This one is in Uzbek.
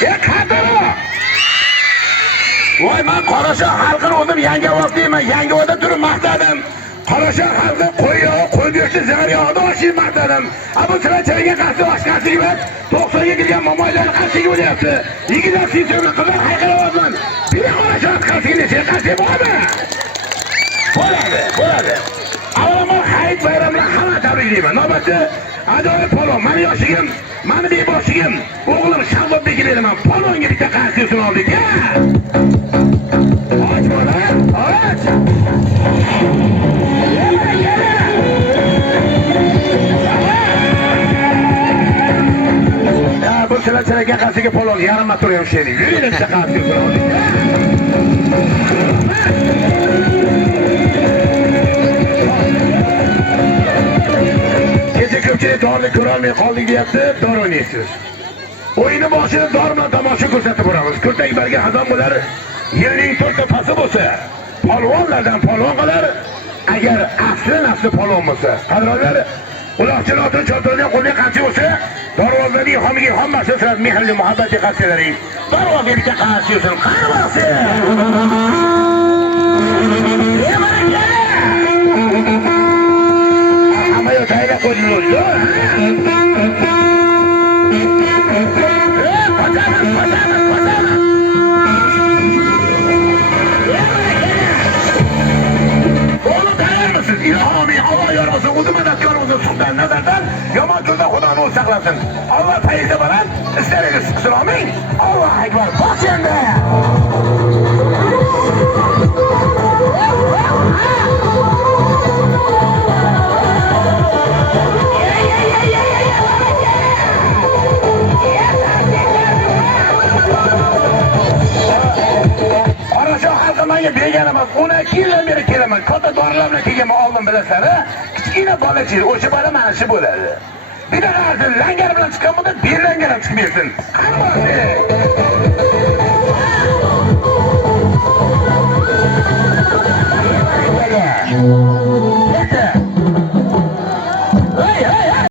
Qadiri. Voy, men Qorashon xalqini o'zim yangi ovoz deyman, yangi o'da turib maqtadim. Qorashon xalqi qo'y go'shti zahar yog'ida oshib maqtadim. Bu sizlar chayga qasdi oshqasi emas, 90 ga kirgan momoylar qasiga bo'lyapti. Yigitlar sizlarga qizlar hayqirayapman. Bir Qorashon qasiga qasi bormi? Bo'ladi. Avvalambor hayit bayramlar hamma tabriklayman. Navbatda ajoyib polvon, meni yoshligim, meni beboshligim, o'g'lim Shavvotbek beraman. Polvonga bitta qarshisini oldik. Och bola, och. Bu sizlarga qarsiga polvon yarim motor yo'shaydi. Yuring bitta qarshisini oldik. Ko'pchilik dorni ko'rolmay qoldik deyapti, dor o'ynaysiz. O'yini boshida dor bilan tomosha ko'rsatib boramiz. Kurtak barga xazon bo'lar, yerning to'rtta pasi bo'lsa, polvonlardan polvon qolar. Agar asli polvon bo'lsa, qadrlar uloqchilar o'tin cho'tirgan qo'lga qancha bo'lsa, dorvozlarning xomiga hammasi sizlar mehrli muhabbatga qarshilaring. Dorvozga bitta qarshi yo'sin, qarvasi. Tayla qo'ydilar. Oğlum tayarmısınız? İlhami Allah yarası, uzun medatkarımızın sultan nazardan yomon ko'zdan Xudoni o'zi saqlasin. Allah tayyiqda baran, ishlaringiz chiqsin. Amin. Allohu akbar. Bosh endi. Qorashon xalqi menga bergan emas, 12 yildan beri kelaman. Katta dorilar bilan kelganman, oldin bilasizlar. Kichkina bolachi, o'sha bola mana shu bo'ladi. Bir daqiqa langar bilan chiqqan bo'lsa, bir langar ham chiqib bersin. Qani